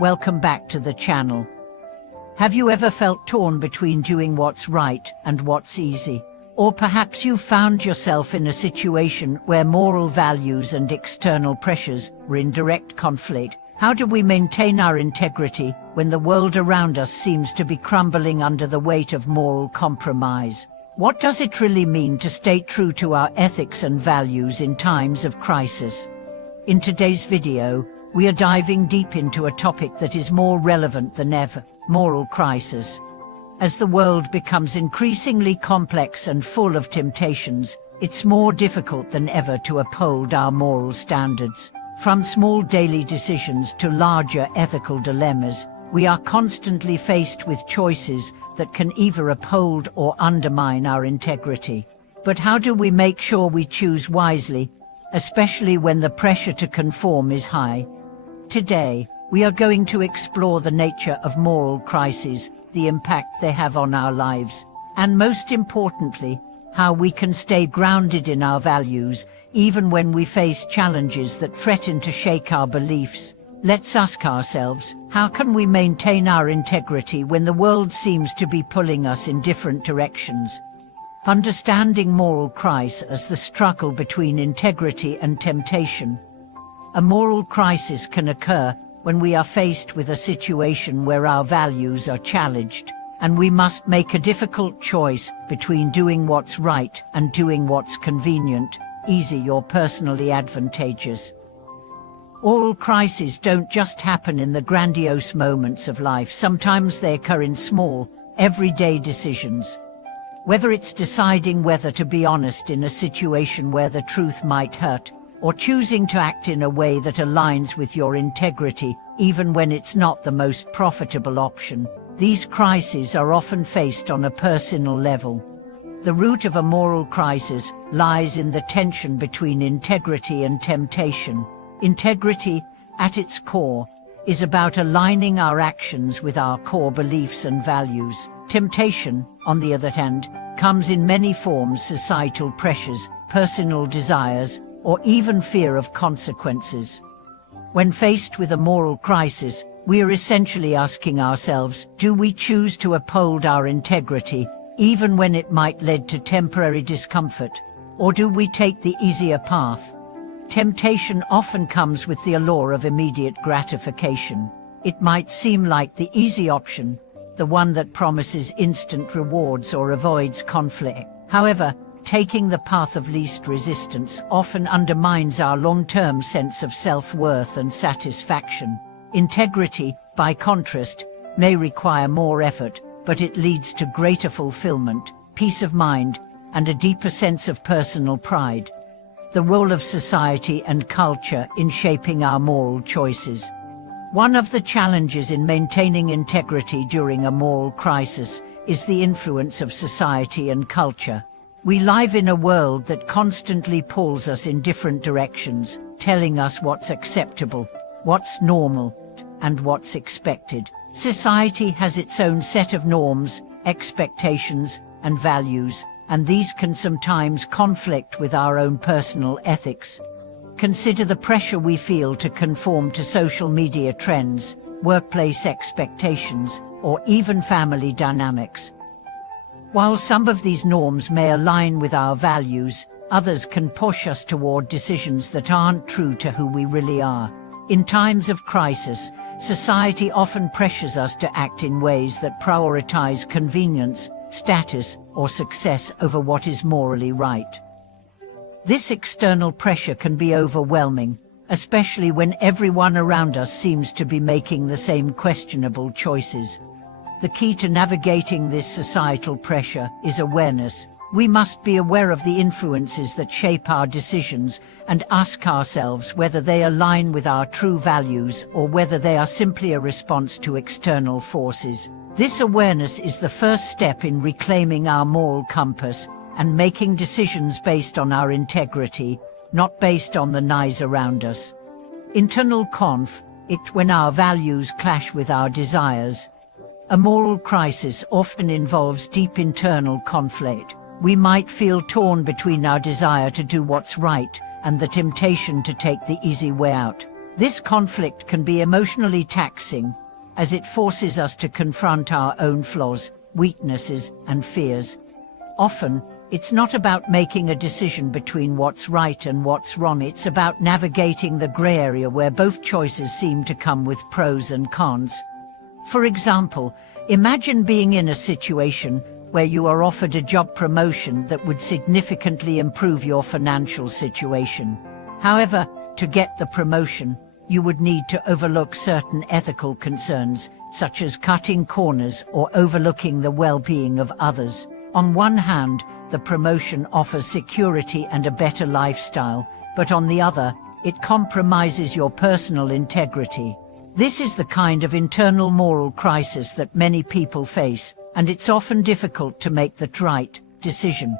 welcome back to the channel. Have you ever felt torn between doing what's right and what's easy? Or perhaps you found yourself in a situation where moral values and external pressures were in direct conflict. How do we maintain our integrity when the world around us seems to be crumbling under the weight of moral compromise? What does it really mean to stay true to our ethics and values in times of crisis? In today's video, we are diving deep into a topic that is more relevant than ever: moral crisis. As the world becomes increasingly complex and full of temptations, it's more difficult than ever to uphold our moral standards. From small daily decisions to larger ethical dilemmas, we are constantly faced with choices that can either uphold or undermine our integrity. But how do we make sure we choose wisely, especially when the pressure to conform is high? Today, we are going to explore the nature of moral crises, the impact they have on our lives, and most importantly, how we can stay grounded in our values, even when we face challenges that threaten to shake our beliefs. Let's ask ourselves, how can we maintain our integrity when the world seems to be pulling us in different directions? Understanding moral crisis as the struggle between integrity and temptation. A moral crisis can occur when we are faced with a situation where our values are challenged, and we must make a difficult choice between doing what's right and doing what's convenient, easy or personally advantageous. Moral crises don't just happen in the grandiose moments of life. Sometimes they occur in small, everyday decisions. Whether it's deciding whether to be honest in a situation where the truth might hurt, or choosing to act in a way that aligns with your integrity, even when it's not the most profitable option, these crises are often faced on a personal level. The root of a moral crisis lies in the tension between integrity and temptation. Integrity, at its core, is about aligning our actions with our core beliefs and values. Temptation, on the other hand, comes in many forms: societal pressures, personal desires, or even fear of consequences. When faced with a moral crisis, we are essentially asking ourselves, do we choose to uphold our integrity, even when it might lead to temporary discomfort, or do we take the easier path? Temptation often comes with the allure of immediate gratification. It might seem like the easy option, the one that promises instant rewards or avoids conflict. However, taking the path of least resistance often undermines our long-term sense of self-worth and satisfaction. Integrity, by contrast, may require more effort, but it leads to greater fulfillment, peace of mind, and a deeper sense of personal pride. The role of society and culture in shaping our moral choices. One of the challenges in maintaining integrity during a moral crisis is the influence of society and culture. We live in a world that constantly pulls us in different directions, telling us what's acceptable, what's normal, and what's expected. Society has its own set of norms, expectations, and values, and these can sometimes conflict with our own personal ethics. Consider the pressure we feel to conform to social media trends, workplace expectations, or even family dynamics. While some of these norms may align with our values, others can push us toward decisions that aren't true to who we really are. In times of crisis, society often pressures us to act in ways that prioritize convenience, status, or success over what is morally right. This external pressure can be overwhelming, especially when everyone around us seems to be making the same questionable choices. The key to navigating this societal pressure is awareness. We must be aware of the influences that shape our decisions and ask ourselves whether they align with our true values or whether they are simply a response to external forces. This awareness is the first step in reclaiming our moral compass and making decisions based on our integrity, not based on the noise around us. Internal conflict, when our values clash with our desires. A moral crisis often involves deep internal conflict. We might feel torn between our desire to do what's right and the temptation to take the easy way out. This conflict can be emotionally taxing, as it forces us to confront our own flaws, weaknesses, and fears. Often, it's not about making a decision between what's right and what's wrong, it's about navigating the gray area where both choices seem to come with pros and cons. For example, imagine being in a situation where you are offered a job promotion that would significantly improve your financial situation. However, to get the promotion, you would need to overlook certain ethical concerns, such as cutting corners or overlooking the well-being of others. On one hand, the promotion offers security and a better lifestyle, but on the other, it compromises your personal integrity. This is the kind of internal moral crisis that many people face, and it's often difficult to make the right decision.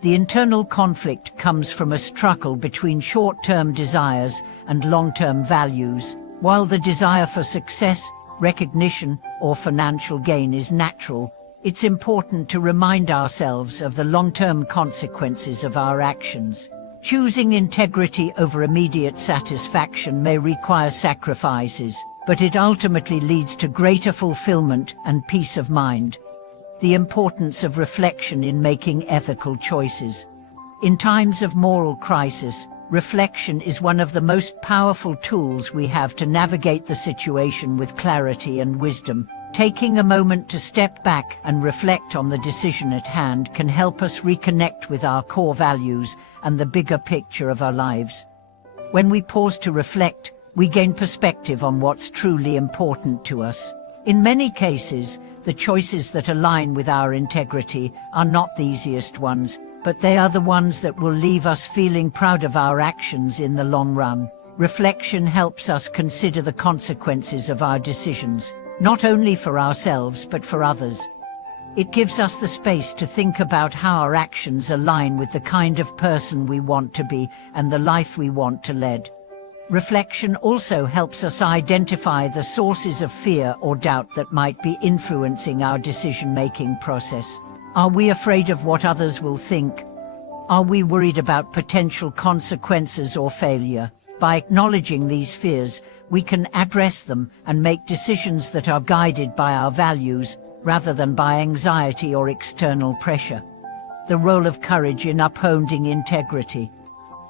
The internal conflict comes from a struggle between short-term desires and long-term values. While the desire for success, recognition, or financial gain is natural, it's important to remind ourselves of the long-term consequences of our actions. Choosing integrity over immediate satisfaction may require sacrifices, but it ultimately leads to greater fulfillment and peace of mind. The importance of reflection in making ethical choices. In times of moral crisis, reflection is one of the most powerful tools we have to navigate the situation with clarity and wisdom. Taking a moment to step back and reflect on the decision at hand can help us reconnect with our core values and the bigger picture of our lives. When we pause to reflect, we gain perspective on what's truly important to us. In many cases, the choices that align with our integrity are not the easiest ones, but they are the ones that will leave us feeling proud of our actions in the long run. Reflection helps us consider the consequences of our decisions, not only for ourselves but for others. It gives us the space to think about how our actions align with the kind of person we want to be and the life we want to lead. Reflection also helps us identify the sources of fear or doubt that might be influencing our decision-making process. Are we afraid of what others will think? Are we worried about potential consequences or failure? By acknowledging these fears, we can address them and make decisions that are guided by our values rather than by anxiety or external pressure. The role of courage in upholding integrity.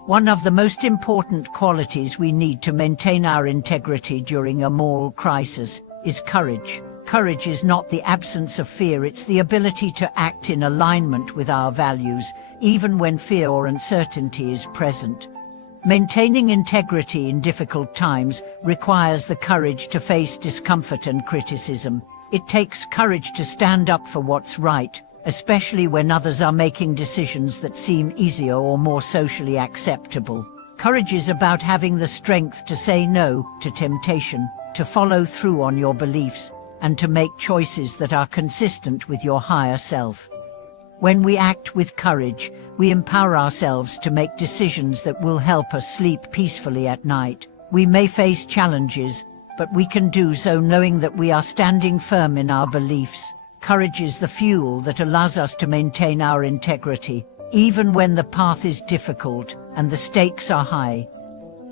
One of the most important qualities we need to maintain our integrity during a moral crisis is courage. Courage is not the absence of fear, it's the ability to act in alignment with our values, even when fear or uncertainty is present. Maintaining integrity in difficult times requires the courage to face discomfort and criticism. It takes courage to stand up for what's right, especially when others are making decisions that seem easier or more socially acceptable. Courage is about having the strength to say no to temptation, to follow through on your beliefs, and to make choices that are consistent with your higher self. When we act with courage, we empower ourselves to make decisions that will help us sleep peacefully at night. We may face challenges, but we can do so knowing that we are standing firm in our beliefs. Courage is the fuel that allows us to maintain our integrity, even when the path is difficult and the stakes are high.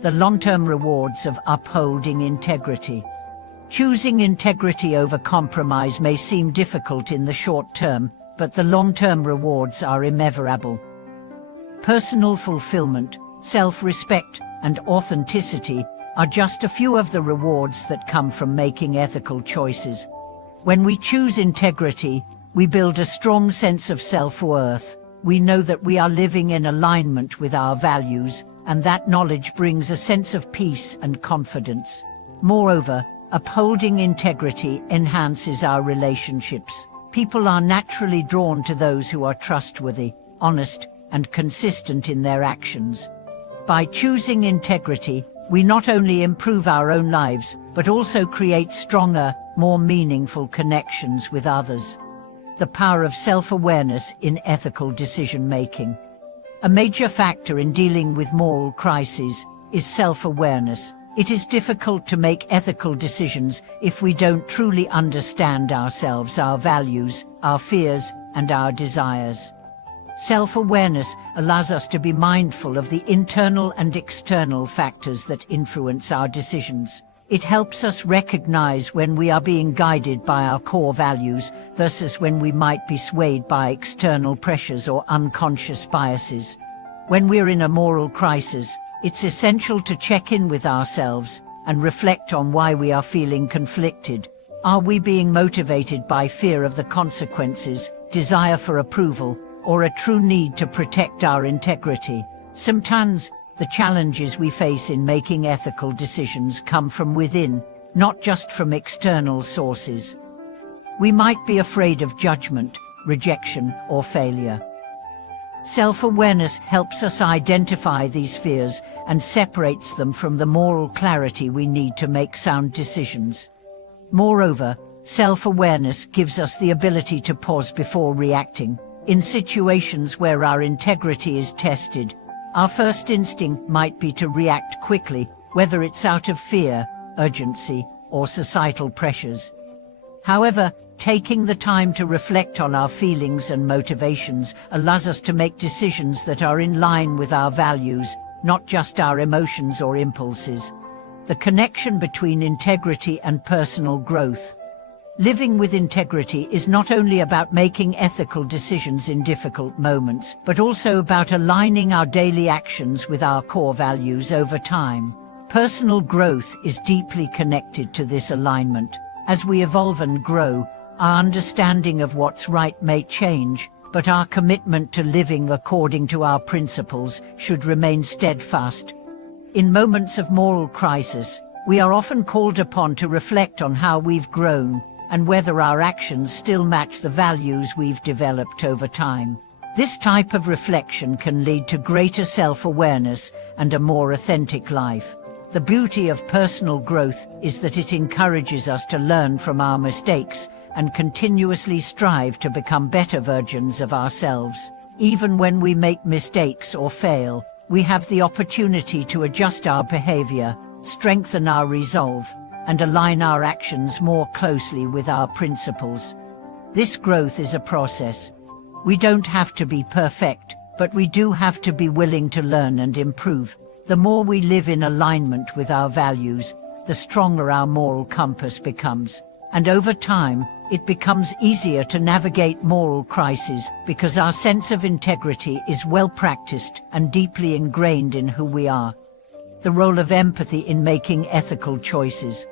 The long-term rewards of upholding integrity. Choosing integrity over compromise may seem difficult in the short term, but the long-term rewards are immeasurable. Personal fulfillment, self-respect, and authenticity are just a few of the rewards that come from making ethical choices. When we choose integrity, we build a strong sense of self-worth. We know that we are living in alignment with our values, and that knowledge brings a sense of peace and confidence. Moreover, upholding integrity enhances our relationships. People are naturally drawn to those who are trustworthy, honest, and consistent in their actions. By choosing integrity, we not only improve our own lives, but also create stronger, more meaningful connections with others. The power of self-awareness in ethical decision-making. A major factor in dealing with moral crises is self-awareness. It is difficult to make ethical decisions if we don't truly understand ourselves, our values, our fears, and our desires. Self-awareness allows us to be mindful of the internal and external factors that influence our decisions. It helps us recognize when we are being guided by our core values versus when we might be swayed by external pressures or unconscious biases. When we're in a moral crisis, it's essential to check in with ourselves and reflect on why we are feeling conflicted. Are we being motivated by fear of the consequences, desire for approval, or a true need to protect our integrity? Sometimes, the challenges we face in making ethical decisions come from within, not just from external sources. We might be afraid of judgment, rejection, or failure. Self-awareness helps us identify these fears and separates them from the moral clarity we need to make sound decisions. Moreover, self-awareness gives us the ability to pause before reacting. In situations where our integrity is tested, our first instinct might be to react quickly, whether it's out of fear, urgency, or societal pressures. However, taking the time to reflect on our feelings and motivations allows us to make decisions that are in line with our values, not just our emotions or impulses. The connection between integrity and personal growth. Living with integrity is not only about making ethical decisions in difficult moments, but also about aligning our daily actions with our core values over time. Personal growth is deeply connected to this alignment. As we evolve and grow, our understanding of what's right may change, but our commitment to living according to our principles should remain steadfast. In moments of moral crisis, we are often called upon to reflect on how we've grown and whether our actions still match the values we've developed over time. This type of reflection can lead to greater self-awareness and a more authentic life. The beauty of personal growth is that it encourages us to learn from our mistakes and continuously strive to become better versions of ourselves. Even when we make mistakes or fail, we have the opportunity to adjust our behavior, strengthen our resolve, and align our actions more closely with our principles. This growth is a process. We don't have to be perfect, but we do have to be willing to learn and improve. The more we live in alignment with our values, the stronger our moral compass becomes. And over time, it becomes easier to navigate moral crises because our sense of integrity is well practiced and deeply ingrained in who we are. The role of empathy in making ethical choices.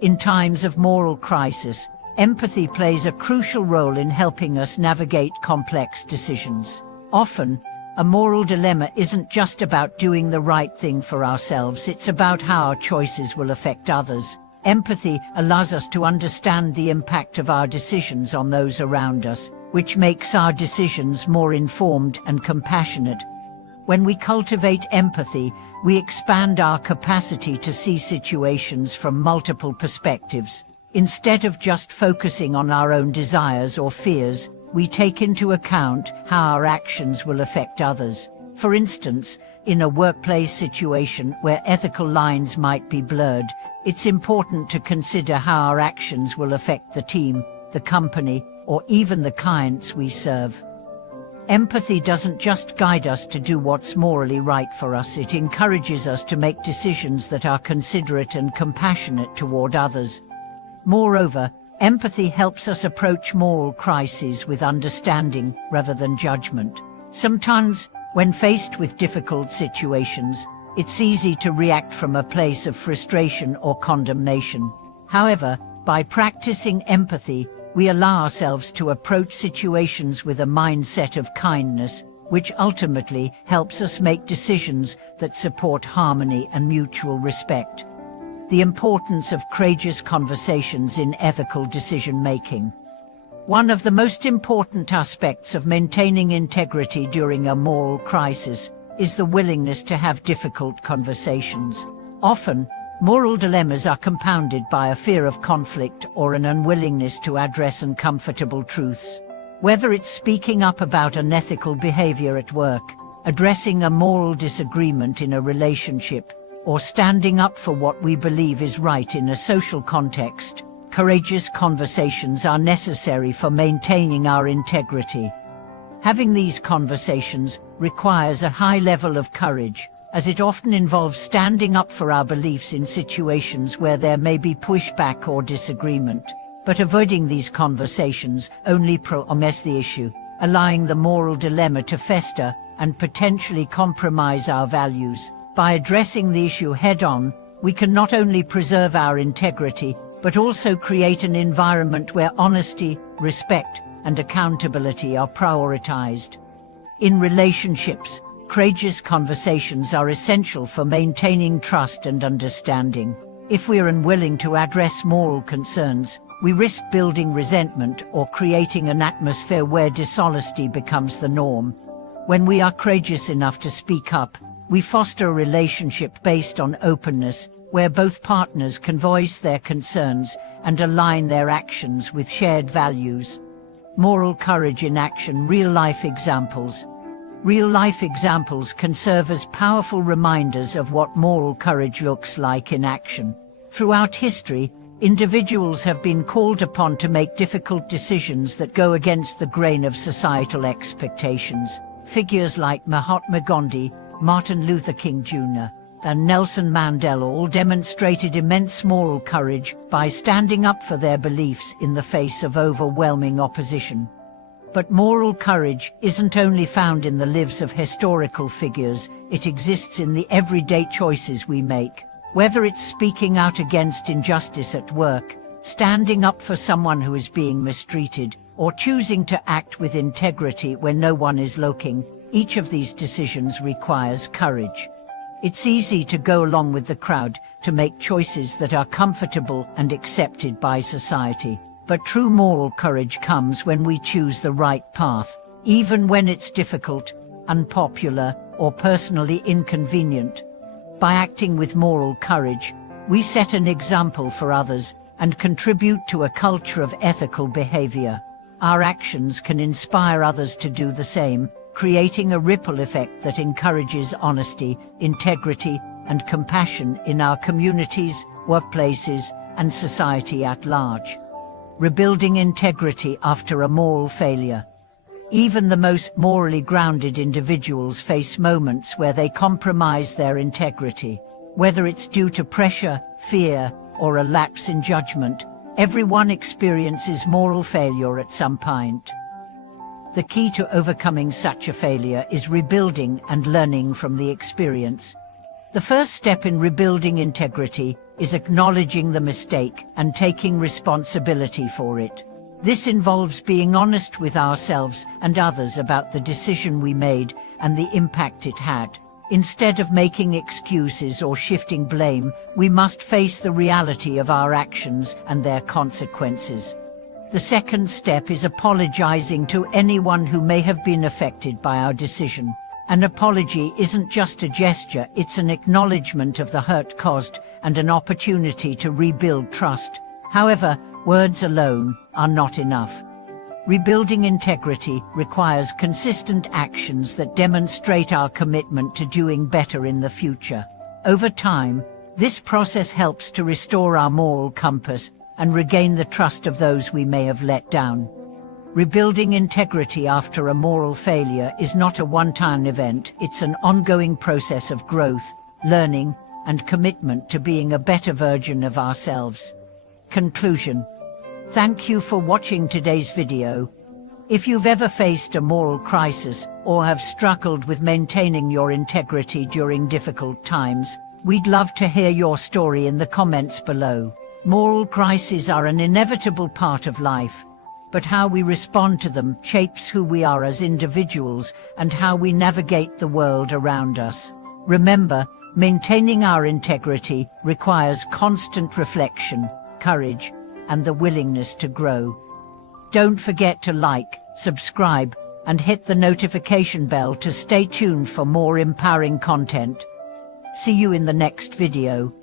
In times of moral crisis, empathy plays a crucial role in helping us navigate complex decisions. Often, a moral dilemma isn't just about doing the right thing for ourselves, it's about how our choices will affect others. Empathy allows us to understand the impact of our decisions on those around us, which makes our decisions more informed and compassionate. When we cultivate empathy, we expand our capacity to see situations from multiple perspectives. Instead of just focusing on our own desires or fears, we take into account how our actions will affect others. For instance, in a workplace situation where ethical lines might be blurred, it's important to consider how our actions will affect the team, the company, or even the clients we serve. Empathy doesn't just guide us to do what's morally right for us, it encourages us to make decisions that are considerate and compassionate toward others. Moreover, empathy helps us approach moral crises with understanding rather than judgment. Sometimes, when faced with difficult situations, it's easy to react from a place of frustration or condemnation. However, by practicing empathy, we allow ourselves to approach situations with a mindset of kindness, which ultimately helps us make decisions that support harmony and mutual respect. The importance of courageous conversations in ethical decision-making. One of the most important aspects of maintaining integrity during a moral crisis is the willingness to have difficult conversations. Often, moral dilemmas are compounded by a fear of conflict or an unwillingness to address uncomfortable truths. Whether it's speaking up about unethical behavior at work, addressing a moral disagreement in a relationship, or standing up for what we believe is right in a social context, courageous conversations are necessary for maintaining our integrity. Having these conversations requires a high level of courage, as it often involves standing up for our beliefs in situations where there may be pushback or disagreement. But avoiding these conversations only prolongs the issue, allowing the moral dilemma to fester and potentially compromise our values. By addressing the issue head-on, we can not only preserve our integrity, but also create an environment where honesty, respect, and accountability are prioritized. In relationships, courageous conversations are essential for maintaining trust and understanding. If we are unwilling to address moral concerns, we risk building resentment or creating an atmosphere where dishonesty becomes the norm. When we are courageous enough to speak up, we foster a relationship based on openness, where both partners can voice their concerns and align their actions with shared values. Moral courage in action. Real-life examples. Real-life examples can serve as powerful reminders of what moral courage looks like in action. Throughout history, individuals have been called upon to make difficult decisions that go against the grain of societal expectations. Figures like Mahatma Gandhi, Martin Luther King Jr., and Nelson Mandela all demonstrated immense moral courage by standing up for their beliefs in the face of overwhelming opposition. But moral courage isn't only found in the lives of historical figures, it exists in the everyday choices we make. Whether it's speaking out against injustice at work, standing up for someone who is being mistreated, or choosing to act with integrity when no one is looking, each of these decisions requires courage. It's easy to go along with the crowd, to make choices that are comfortable and accepted by society. But true moral courage comes when we choose the right path, even when it's difficult, unpopular, or personally inconvenient. By acting with moral courage, we set an example for others and contribute to a culture of ethical behavior. Our actions can inspire others to do the same, creating a ripple effect that encourages honesty, integrity, and compassion in our communities, workplaces, and society at large. Rebuilding integrity after a moral failure. Even the most morally grounded individuals face moments where they compromise their integrity. Whether it's due to pressure, fear, or a lapse in judgment, everyone experiences moral failure at some point. The key to overcoming such a failure is rebuilding and learning from the experience. The first step in rebuilding integrity is acknowledging the mistake and taking responsibility for it. This involves being honest with ourselves and others about the decision we made and the impact it had. Instead of making excuses or shifting blame, we must face the reality of our actions and their consequences. The second step is apologizing to anyone who may have been affected by our decision. An apology isn't just a gesture, it's an acknowledgement of the hurt caused and an opportunity to rebuild trust. However, words alone are not enough. Rebuilding integrity requires consistent actions that demonstrate our commitment to doing better in the future. Over time, this process helps to restore our moral compass and regain the trust of those we may have let down. Rebuilding integrity after a moral failure is not a one-time event, it's an ongoing process of growth, learning, and commitment to being a better version of ourselves. Conclusion. Thank you for watching today's video. If you've ever faced a moral crisis or have struggled with maintaining your integrity during difficult times, we'd love to hear your story in the comments below. Moral crises are an inevitable part of life, but how we respond to them shapes who we are as individuals and how we navigate the world around us. Remember, maintaining our integrity requires constant reflection, courage, and the willingness to grow. Don't forget to like, subscribe, and hit the notification bell to stay tuned for more empowering content. See you in the next video.